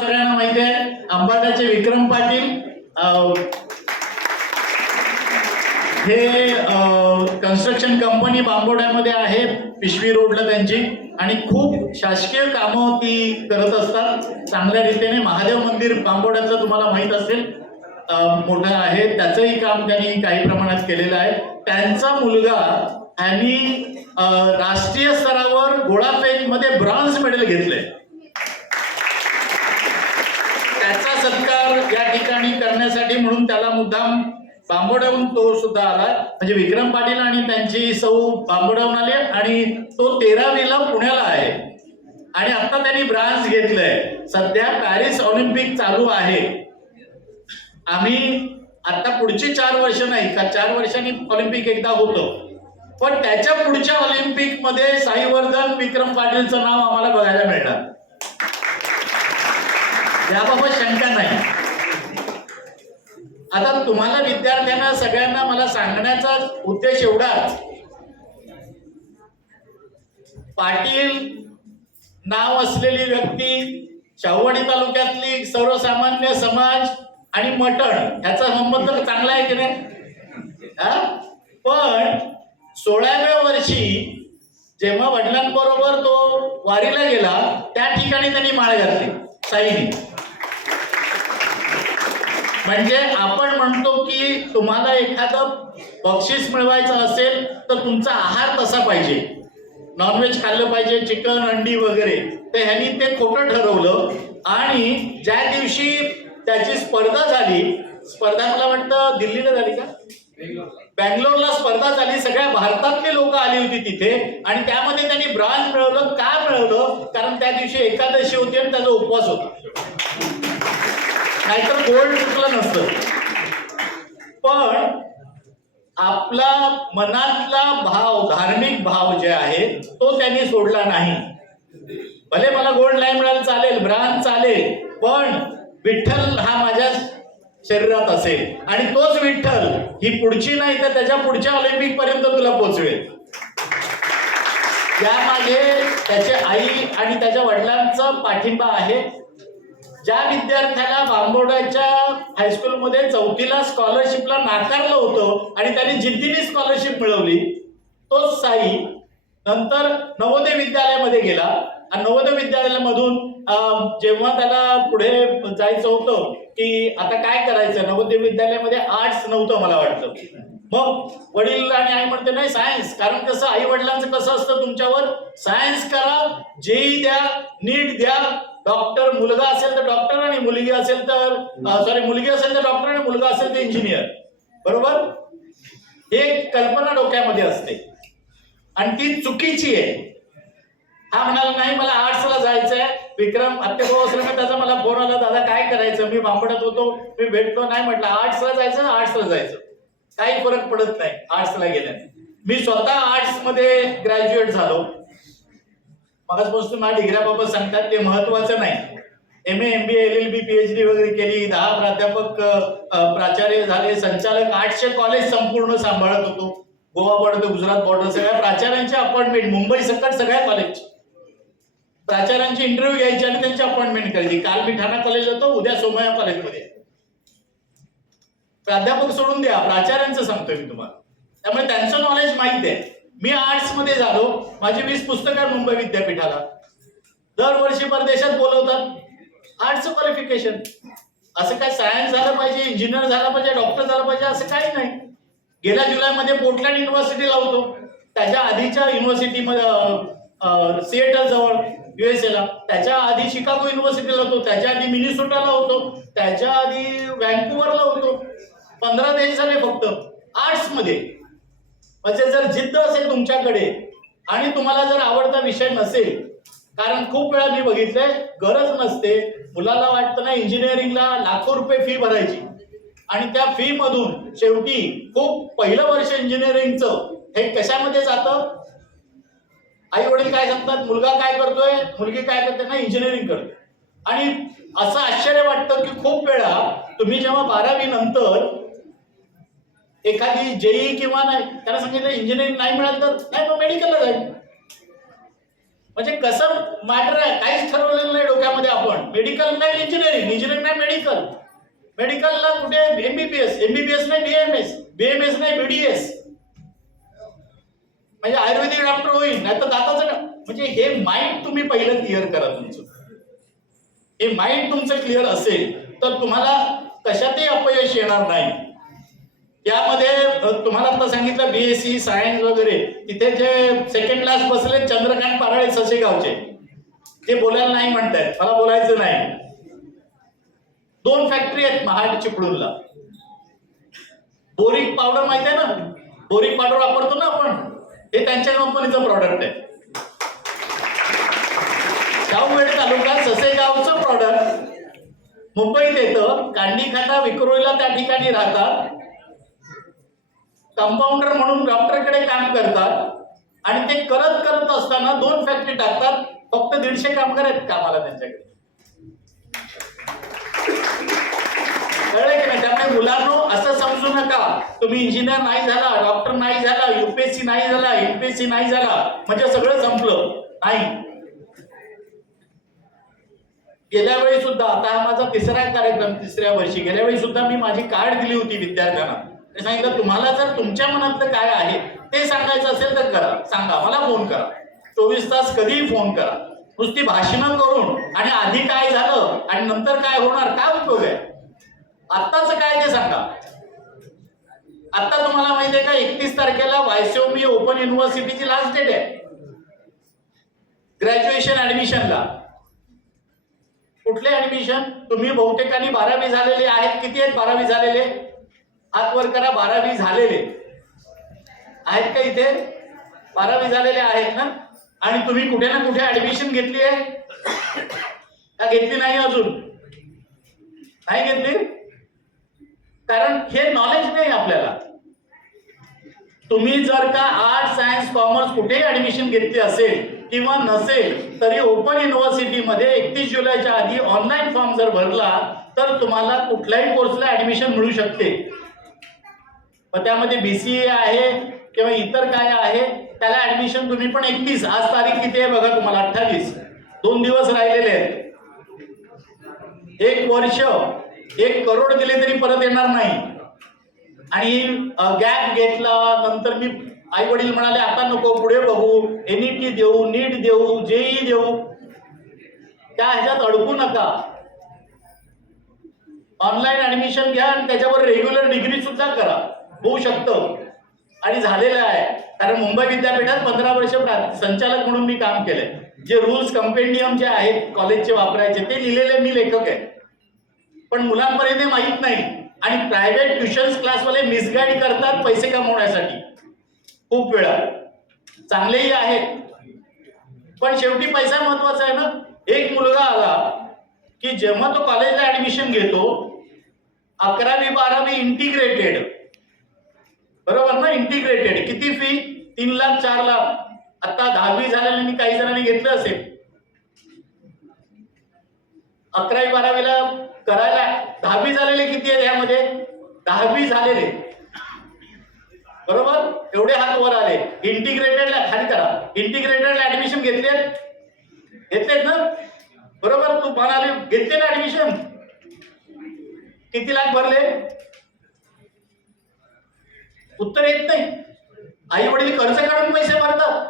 सगळ्यांना माहिती आहे. अंबादाचे विक्रम पाटील हे कन्स्ट्रक्शन कंपनी बांबोड्यामध्ये आहे पिशवी रोडला त्यांची. आणि खूप शासकीय कामं ती करत असतात. चांगल्या रीतीने महादेव मंदिर बांबोड्याचं तुम्हाला माहीत असेल. मोठं आहे. त्याचंही काम त्यांनी काही प्रमाणात केलेलं आहे. त्यांचा मुलगा यांनी राष्ट्रीय स्तरावर गोळाफेकमध्ये ब्रॉन्झ मेडल घेतलंय त्याचा सत्कार या ठिकाणी करण्यासाठी म्हणून त्याला मुद्दाम बांबोड्याहून तो सुद्धा आला. म्हणजे विक्रम पाटील आणि त्यांची सौ बांबोड्याहून आले आणि तो तेरावीला पुण्याला आहे. आणि आता त्यांनी ब्रांच घेतलंय. सध्या पॅरिस ऑलिम्पिक चालू आहे. आम्ही आता पुढची चार वर्ष नाही का चार वर्षांनी ऑलिम्पिक एकदा होतं. पण त्याच्या पुढच्या ऑलिम्पिकमध्ये साईवर्धन विक्रम पाटीलचं नाव आम्हाला बघायला मिळणार. याबाबत शंका नाही. आता तुम्हाला विद्यार्थ्यांना सगळ्यांना मला सांगण्याचा उद्देश एवढाच. पाटील नाव असलेली व्यक्ती शाहूवाडी तालुक्यातली सर्वसामान्य समाज आणि मटण ह्याचा संबंध चांगला आहे की नाही? हा? पण सोळाव्या वर्षी जेव्हा वडिलांबरोबर तो वारीला गेला त्या ठिकाणी त्यांनी माळ घातली साईनी. म्हणजे आपण म्हणतो की तुम्हाला एखादं बक्षीस मिळवायचं असेल तर तुमचा आहार तसा पाहिजे. नॉनव्हेज खाल्लं पाहिजे चिकन अंडी वगैरे. तर ह्यांनी ते खोटं ठरवलं. आणि ज्या दिवशी त्याची स्पर्धा झाली स्पर्धा मला वाटतं दिल्लीला झाली का? बँगलोरला स्पर्धा झाली. सगळ्या भारतातली लोक आली होती तिथे. आणि त्यामध्ये त्यांनी ब्रांच मिळवलं. का मिळवलं? कारण त्या दिवशी एकादशी होती आणि त्याचा उपवास होता. नाहीतर गोल्ड चुकलं नसतं. पण आपला मनातला भाव धार्मिक भाव जे आहे तो त्यांनी सोडला नाही. भले मला गोल्ड नाही मिळालं चालेल ब्रांड चालेल पण विठ्ठल हा माझ्या शरीरात असेल. आणि तोच विठ्ठल ही पुढची नाही तर त्याच्या पुढच्या ऑलिम्पिक पर्यंत तुला पोचवेल. त्यामागे त्याचे आई आणि त्याच्या वडिलांचा पाठिंबा आहे. ज्या विद्यार्थ्याला बांबोड्याच्या हायस्कूलमध्ये चौथीला स्कॉलरशिपला नाकारलं होतं आणि त्याने जिद्दीने स्कॉलरशिप मिळवली तोच साई नंतर नवोदय विद्यालयामध्ये गेला. आणि नवोदय विद्यालयामधून जेव्हा त्याला पुढे जायचं होतं की आता काय करायचं नवोदय विद्यालयामध्ये आर्ट्स नव्हतं मला वाटतं. मग वडील आणि आई म्हणते नाही सायन्स कारण कसं आई वडिलांचं कसं असतं तुमच्यावर? सायन्स करा जेई द्या नीट द्या डॉक्टर मुलगा असेल तर डॉक्टर आणि मुलगी असेल तर सॉरी मुलगी असेल तर डॉक्टर आणि मुलगा असेल तर इंजिनियर बरोबर? हे कल्पना डोक्यामध्ये असते. आणि ती चुकीची आहे. हा म्हणाला नाही मला आर्ट्सला जायचंय. विक्रम अत्यभाव असल्यामुळे त्याचा मला फोन आला दादा काय करायचं? मी बांबडत होतो मी भेटतो नाही म्हटलं आर्ट्सला जायचं आर्ट्सला जायचं. काही फरक पडत नाही आर्ट्सला गेल्याने. मी स्वतः आर्ट्समध्ये ग्रॅज्युएट झालो. मगाचपासून माझ्या डिग्र्याबाबत सांगतात ते महत्वाचं नाही. M A M B L L B PhD वगैरे केली दहा प्राध्यापक प्राचार्य झाले संचालक आठशे कॉलेज संपूर्ण सांभाळत होतो. गोवा बॉर्डर गुजरात बॉर्डर सगळ्या प्राचार्यांचे अपॉइंटमेंट मुंबई सकट सगळ्या कॉलेज प्राचार्यांची इंटरव्ह्यू घ्यायचे आणि त्यांची अपॉइंटमेंट करायची. काल मी ठाणा कॉलेज होतो उद्या सोमया कॉलेजमध्ये प्राध्यापक सोडून द्या प्राचार्यांचं सांगतोय मी तुम्हाला. त्यामुळे त्यांचं नॉलेज माहीत आहे. मी आर्ट्समध्ये झालो. माझी वीस पुस्तकं आहे मुंबई विद्यापीठाला. दरवर्षी परदेशात बोलवतात. आर्ट्सचं क्वालिफिकेशन असं काय सायन्स झालं पाहिजे इंजिनियर झाला पाहिजे डॉक्टर झालं पाहिजे असं काही नाही. गेल्या जुलैमध्ये पोर्टलँड युनिव्हर्सिटीला होतो. त्याच्या आधीच्या युनिव्हर्सिटीमध्ये सिएटल जवळ युएसएला त्याच्या आधी शिकागो युनिव्हर्सिटीला होतो. त्याच्या आधी मिनिसोटाला होतो. त्याच्या आधी व्हँकुव्हरला होतो. पंधरा देश झाले फक्त. आर्ट्समध्ये. म्हणजे जर जिद्द असेल तुमच्याकडे आणि तुम्हाला जर आवडता विषय नसेल कारण खूप वेळा मी बघितलंय गरज नसते. मुलाला वाटतं ना इंजिनिअरिंगला लाखो रुपये फी भरायची. आणि त्या फी मधून शेवटी खूप पहिलं वर्ष इंजिनिअरिंगचं हे कशामध्ये जातं? आई वडील काय सांगतात? मुलगा काय करतोय? मुलगी काय करते? ना इंजिनिअरिंग करते. आणि असं आश्चर्य वाटतं की खूप वेळा तुम्ही जेव्हा बारावी नंतर एखादी जेई किंवा नाही त्याला सांगितलं इंजिनिअरिंग नाही मिळालं तर नाही मग मेडिकलला जाईल. म्हणजे कसं मॅटर आहे काहीच ठरवलेलं नाही डोक्यामध्ये आपण. मेडिकल नाही इंजिनिअरिंग इंजिनिअरिंग नाही मेडिकल मेडिकलला कुठे एमबीबीएस एमबीबीएस नाही बीएमएस बीएमएस नाही बीडीएस म्हणजे आयुर्वेदिक डॉक्टर होईल नाही तर दाताचं म्हणजे हे माइंड तुम्ही पहिलं क्लिअर करा तुमचं. हे माइंड तुमचं क्लिअर असेल तर तुम्हाला कशातही अपयश येणार नाही. यामध्ये तुम्हाला आता सांगितलं बीएससी सायन्स वगैरे. तिथे जे सेकंड क्लास बसले चंद्रकांत पाराळे ससेगावचे. ते बोलायला नाही म्हणतायत. मला बोलायचं नाही. दोन फॅक्टरी आहेत महाड चिपळूणला. बोरिक पावडर माहिती आहे ना? बोरिक पावडर वापरतो ना आपण? हे त्यांच्या कंपनीचं प्रॉडक्ट आहे. शाहूमेड तालुका ससेगावचं प्रॉडक्ट मुंबईत येतं. कांडी खाता विक्रोळीला त्या ठिकाणी राहतात. कंपाऊंडर म्हणून डॉक्टरकडे काम करतात आणि ते करत करत असताना दोन फॅक्टरी टाकतात फक्त दीडशे कामगार आहेत कामाला त्यांच्याकडे. कळलं की नाही? त्यामुळे मुलांनो असं समजू नका. तुम्ही इंजिनियर नाही झाला डॉक्टर नाही झाला युपीएससी नाही झाला एमपीएससी नाही झाला म्हणजे सगळं संपलं. नाही. गेल्या वेळी सुद्धा आता हा माझा तिसरा कार्यक्रम तिसऱ्या वर्षी गेल्या वेळी सुद्धा मी माझी कार्ड दिली होती विद्यार्थ्यांना. सांगितलं तुम्हाला जर तुमच्या मनातलं काय आहे ते सांगायचं असेल तर करा. सांगा मला फोन करा. चोवीस तास कधीही फोन करा. नुसती भाषणं करून आणि आधी काय झालं आणि नंतर काय होणार काय उपयोग आहे? आत्ताच काय ते सांगा. आता तुम्हाला माहिती आहे का एकतीस तारखेला वायसोमी ओपन युनिव्हर्सिटीची लास्ट डेट आहे. ग्रॅज्युएशन ऍडमिशनला कुठले ऍडमिशन तुम्ही बहुतेकांनी बारावी झालेले आहेत. किती आहेत बारावी झालेले? हात वर करा बारावी झालेले. आहेत का इथे? बारावी झालेले आहेत ना? आणि तुम्ही कुठे ना कुठे ऍडमिशन घेतली आहे? का घेतली नाही अजून? नाही घेतली? कारण हे नॉलेज नाही आपल्याला. तुम्ही जर का आर्ट सायन्स कॉमर्स कुठेही ऍडमिशन घेतली असेल किंवा नसेल तरी ओपन युनिव्हर्सिटीमध्ये एकतीस जुलैच्या आधी ऑनलाईन फॉर्म जर भरला तर तुम्हाला कुठल्याही कोर्सला ऍडमिशन मिळू शकते. मग त्यामध्ये बीसीए आहे किंवा इतर काय आहे त्याला ऍडमिशन तुम्ही पण एकतीस. आज तारीख किती आहे बघा तुम्हाला अठ्ठावीस. दोन दिवस राहिलेले आहेत. एक वर्ष एक करोड दिले तरी परत येणार नाही. आणि गॅप घेतला नंतर मी आई वडील म्हणाले आता नको पुढे बघू. एनईटी देऊ नीट देऊ जेई देऊ. त्या ह्याच्यात अडकू नका. ऑनलाईन ऍडमिशन घ्या आणि त्याच्यावर रेग्युलर डिग्री सुद्धा करा. होऊ शकतं. आणि झालेलं आहे. कारण मुंबई विद्यापीठात पंधरा वर्ष प्रा- संचालक म्हणून मी काम केलंय. जे रूल्स कंपेंडियम जे आहेत कॉलेजचे वापरायचे ते लिहिलेले मी लेखक आहे. पण मुलांपर्यंत माहीत नाही. आणि प्रायव्हेट ट्युशन्स क्लासवाले मिसगाईड करतात पैसे कमवण्यासाठी. खूप वेळा. चांगलेही आहेत. पण शेवटी पैसा महत्त्वाचा आहे ना. एक मुलगा आला की जेव्हा तो कॉलेजला ऍडमिशन घेतो अकरावी बारावी इंटिग्रेटेड बरोबर ना इंटिग्रेटेड किती फी तीन लाख चार लाख. आता दहावी झालेल्यांनी काही जणांनी घेतलं असेल. अकरावी बारावीला करायला दहावी झालेले किती आहेत यामध्ये दहावी झालेले. बरोबर? एवढे हात वर आले. इंटिग्रेटेडला खाली करा. इंटिग्रेटेडला ऍडमिशन घेतले घेतलेत? ना? बरोबर? तू म्हणाले घेतले ना ऍडमिशन किती लाख भरले? उत्तर येत नाही. आई वडील कर्ज काढून पैसे भरतात.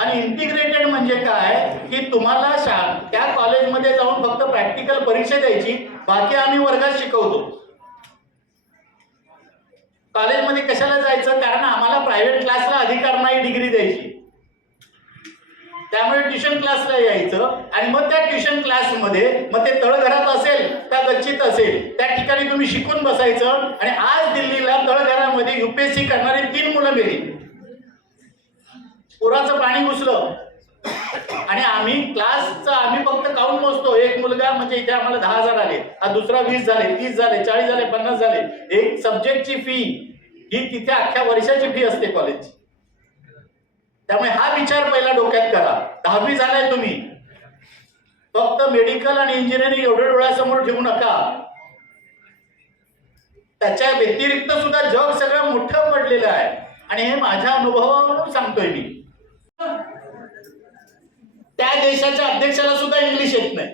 आणि इंटिग्रेटेड म्हणजे काय? की तुम्हाला शा त्या कॉलेजमध्ये जाऊन फक्त प्रॅक्टिकल परीक्षा द्यायची बाकी आम्ही वर्गात शिकवतो. कॉलेजमध्ये कशाला जायचं? कारण आम्हाला प्रायव्हेट क्लासला अधिकार नाही डिग्री द्यायची. त्यामुळे ट्युशन क्लासला यायचं आणि मग त्या ट्युशन क्लासमध्ये मग ते तळघरात असेल त्या गच्चीत असेल त्या ठिकाणी तुम्ही शिकून बसायचं आणि आज दिल्लीला तळघरामध्ये युपीएससी करणारी तीन मुलं गेली. पुराचं पाणी घुसलं. आणि आम्ही क्लासचं आम्ही फक्त काउंट मोजतो? एक मुलगा म्हणजे इथे आम्हाला दहा हजार आले. हा दुसरा वीस झाले तीस झाले चाळीस झाले पन्नास झाले. एक सब्जेक्टची फी ही तिथे अख्ख्या वर्षाची फी असते कॉलेजची त्यामुळे हा विचार पहिला डोक्यात करा. दहावी झालाय तुम्ही. फक्त मेडिकल आणि इंजिनिअरिंग एवढे डोळ्यासमोर ठेवू नका. त्याच्या व्यतिरिक्त सुद्धा जग सगळं मोठं पडलेलं आहे. आणि हे माझ्या अनुभवावरून सांगतोय मी. त्या देशाच्या अध्यक्षाला सुद्धा इंग्लिश येत नाही.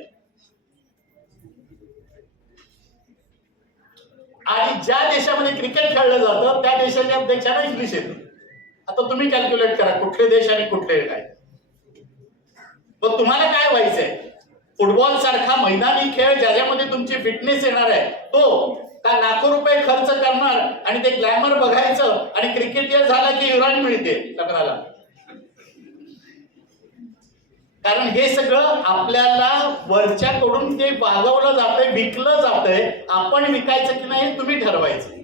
आणि ज्या देशामध्ये क्रिकेट खेळलं जातं त्या देशाच्या अध्यक्षाला इंग्लिश येतं. आता तुम्ही कॅल्क्युलेट करा कुठले देश आणि कुठले काय. मग तुम्हाला काय व्हायचंय? फुटबॉल सारखा मैदानी खेळ ज्याच्यामध्ये तुमची फिटनेस येणार आहे तो का लाखो रुपये खर्च करणार आणि ते ग्लॅमर बघायचं आणि क्रिकेटियर झाला की युरान मिळते लग्नाला. कारण हे सगळं आपल्याला वरच्याकडून ते वागवलं जातंय विकलं जातंय आपण विकायचं की नाही तुम्ही ठरवायचं.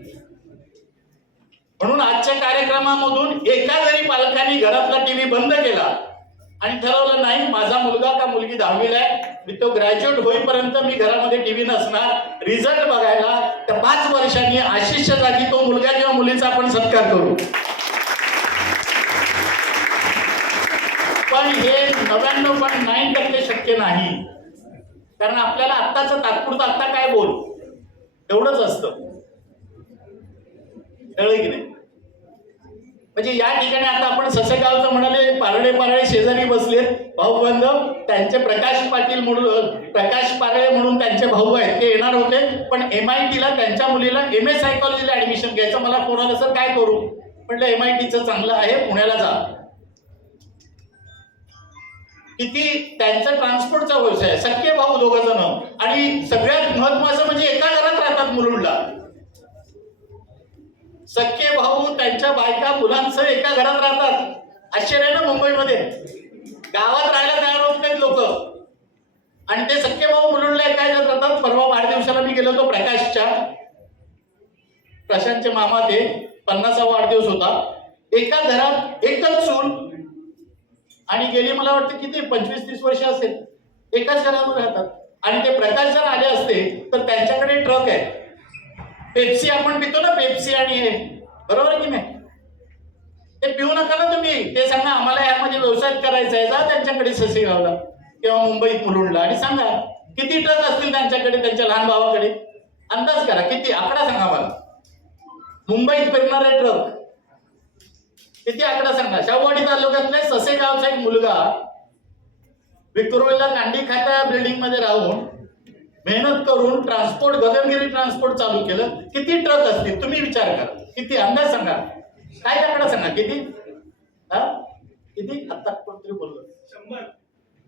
म्हणून आजच्या कार्यक्रमामधून एका जरी पालकांनी घरातला टीव्ही बंद केला आणि ठरवलं नाही माझा मुलगा का मुलगी दहावीला आहे मी तो ग्रॅज्युएट होईपर्यंत मी घरामध्ये टीव्ही नसणार रिझल्ट बघायला तर पाच वर्षांनी आशिषच्या जागी तो मुलगा किंवा मुलीचा आपण सत्कार करू. पण हे नव्याण्णव पॉईंट नाईन टक्के शक्य नाही. कारण आपल्याला आत्ताचं तात्पुरतं आत्ता काय बोल? एवढंच असतं. कळलं की नाही? म्हणजे या ठिकाणी आता आपण ससेगावचं म्हणाले पारळे पारळे शेजारी बसलेत भाऊ बांधव त्यांचे प्रकाश पाटील म्हणून प्रकाश पारळे म्हणून त्यांचे भाऊ आहेत ते येणार होते. पण एम आय टीला त्यांच्या मुलीला एम एस सायकॉलॉजीला ऍडमिशन घ्यायचं. मला फोन आला सर काय करू? म्हटलं एम आय टीचं चांगलं आहे पुण्याला जा. किती त्यांचा ट्रान्सपोर्टचा व्यवसाय आहे. सख्खे भाऊ दोघ जण. आणि सगळ्यात महत्वाचं म्हणजे एका घरात राहतात मुलुंडला. सख्खे भाऊ त्यांच्या बायका मुलांसह एका घरात राहतात. आश्चर्य आहे ना मुंबईमध्ये. गावात राहायला तयार होत नाहीत लोक. आणि ते सख्खे भाऊ मुलुंडला एका घरात राहतात. परवा वाढदिवसाला मी गेलो होतो प्रकाशच्या. प्रशांतचे मामा ते पन्नासा वाढदिवस होता. एका घरात एकच सून. आणि गेली मला वाटतं किती? पंचवीस तीस वर्ष असेल. एकाच घरामध्ये राहतात. आणि ते प्रकाश जर आले असते तर त्यांच्याकडे ट्रक आहे. पेप्सी आपण पितो ना पेप्सी आणि हे. बरोबर आहे की नाही? ते पिऊ नका ना तुम्ही. ते सांगा आम्हाला यामध्ये व्यवसाय करायचा आहे. जा त्यांच्याकडे ससेगावला किंवा मुंबईत मुलुंडला आणि सांगा किती ट्रक असतील त्यांच्याकडे त्यांच्या लहान भावाकडे? अंदाज करा किती? आकडा सांगा मला. मुंबईत फिरणारे ट्रक. किती आकडा सांगा? शाहूवाडी तालुक्यातले ससेगावचा एक मुलगा विक्रोळीला कांडी खाता बिल्डिंगमध्ये राहून मेहनत करून ट्रान्सपोर्ट गगनगिरी ट्रान्सपोर्ट चालू केलं किती ट्रक असतील तुम्ही विचार करा. किती? अंदाज सांगा. काय आकडा सांगा? किती? हा? किती? आता कोणतरी बोललो. शंभर.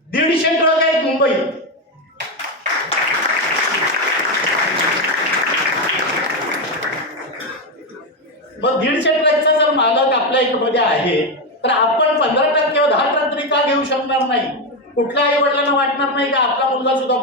दीडशे ट्रक आहेत मुंबईत मग दीडशे ट्रकचा जर मालक आपल्या इकडमध्ये आहे तर आपण पंधरा टक्के दहा टक्के का घेऊ शकणार नाही? कुठल्या आई वडिलांना वाटणार नाही का आपला मुलगा सुद्धा